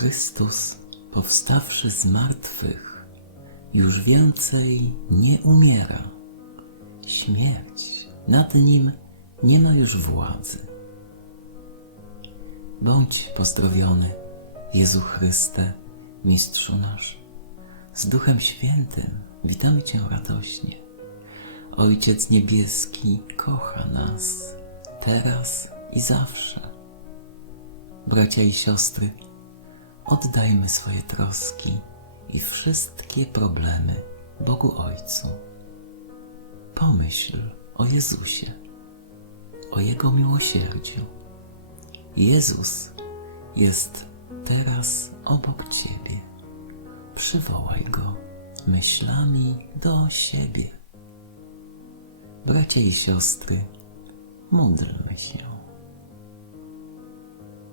Chrystus, powstawszy z martwych, już więcej nie umiera. Śmierć nad nim nie ma już władzy. Bądź pozdrowiony, Jezu Chryste, Mistrzu nasz. Z Duchem Świętym witamy Cię radośnie. Ojciec Niebieski kocha nas, teraz i zawsze. Bracia i siostry, oddajmy swoje troski i wszystkie problemy Bogu Ojcu. Pomyśl o Jezusie, o Jego miłosierdziu. Jezus jest teraz obok Ciebie. Przywołaj Go myślami do siebie. Bracia i siostry, módlmy się.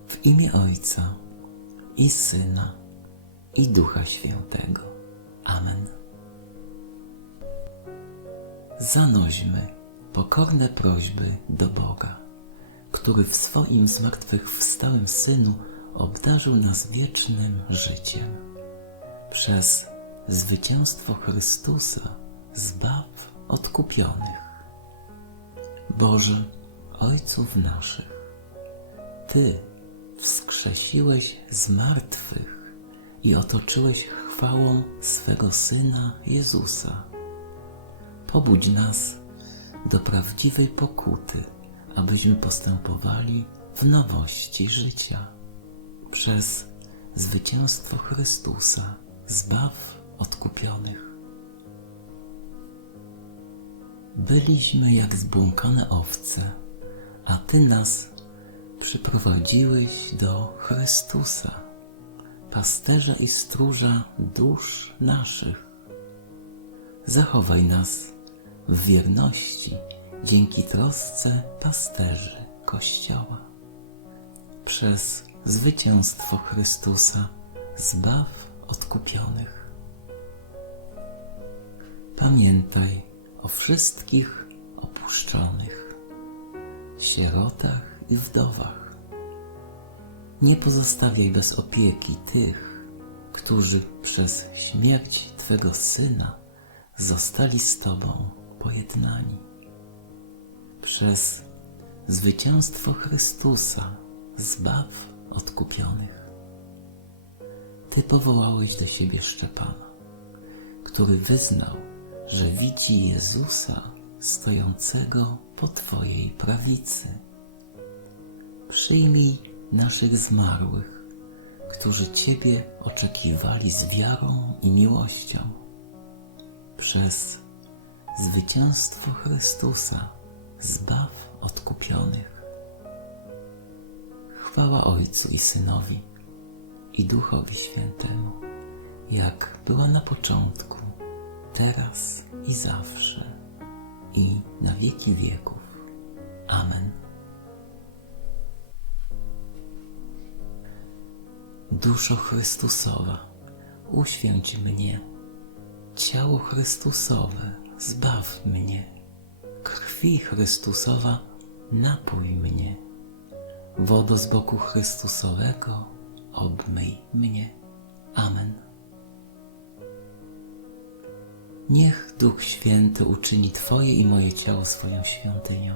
W imię Ojca i Syna i Ducha Świętego. Amen. Zanośmy pokorne prośby do Boga, który w swoim zmartwychwstałym Synu obdarzył nas wiecznym życiem. Przez zwycięstwo Chrystusa zbaw odkupionych. Boże, Ojców naszych, Ty wskrzesiłeś z martwych i otoczyłeś chwałą swego Syna Jezusa. Pobudź nas do prawdziwej pokuty, abyśmy postępowali w nowości życia. Przez zwycięstwo Chrystusa zbaw odkupionych. Byliśmy jak zbłąkane owce, a Ty nas przyprowadziłeś do Chrystusa, pasterza i stróża dusz naszych. Zachowaj nas w wierności dzięki trosce pasterzy Kościoła. Przez zwycięstwo Chrystusa zbaw odkupionych. Pamiętaj o wszystkich opuszczonych, sierotach i wdowach. Nie pozostawiaj bez opieki tych, którzy przez śmierć Twego Syna zostali z Tobą pojednani. Przez zwycięstwo Chrystusa zbaw odkupionych. Ty powołałeś do siebie Szczepana, który wyznał, że widzi Jezusa stojącego po Twojej prawicy. Przyjmij naszych zmarłych, którzy Ciebie oczekiwali z wiarą i miłością. Przez zwycięstwo Chrystusa zbaw odkupionych. Chwała Ojcu i Synowi i Duchowi Świętemu, jak była na początku, teraz i zawsze, i na wieki wieków. Amen. Duszo Chrystusowa, uświęć mnie. Ciało Chrystusowe, zbaw mnie. Krwi Chrystusowa, napój mnie. Wodo z boku Chrystusowego, obmyj mnie. Amen. Niech Duch Święty uczyni Twoje i moje ciało swoją świątynią.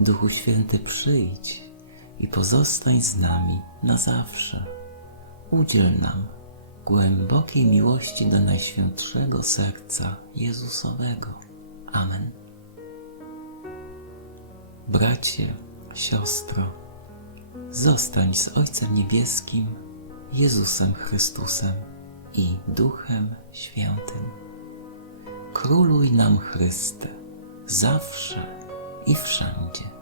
Duchu Święty, przyjdź i pozostań z nami na zawsze. Udziel nam głębokiej miłości do Najświętszego Serca Jezusowego. Amen. Bracie, siostro, zostań z Ojcem Niebieskim, Jezusem Chrystusem i Duchem Świętym. Króluj nam Chryste, zawsze i wszędzie.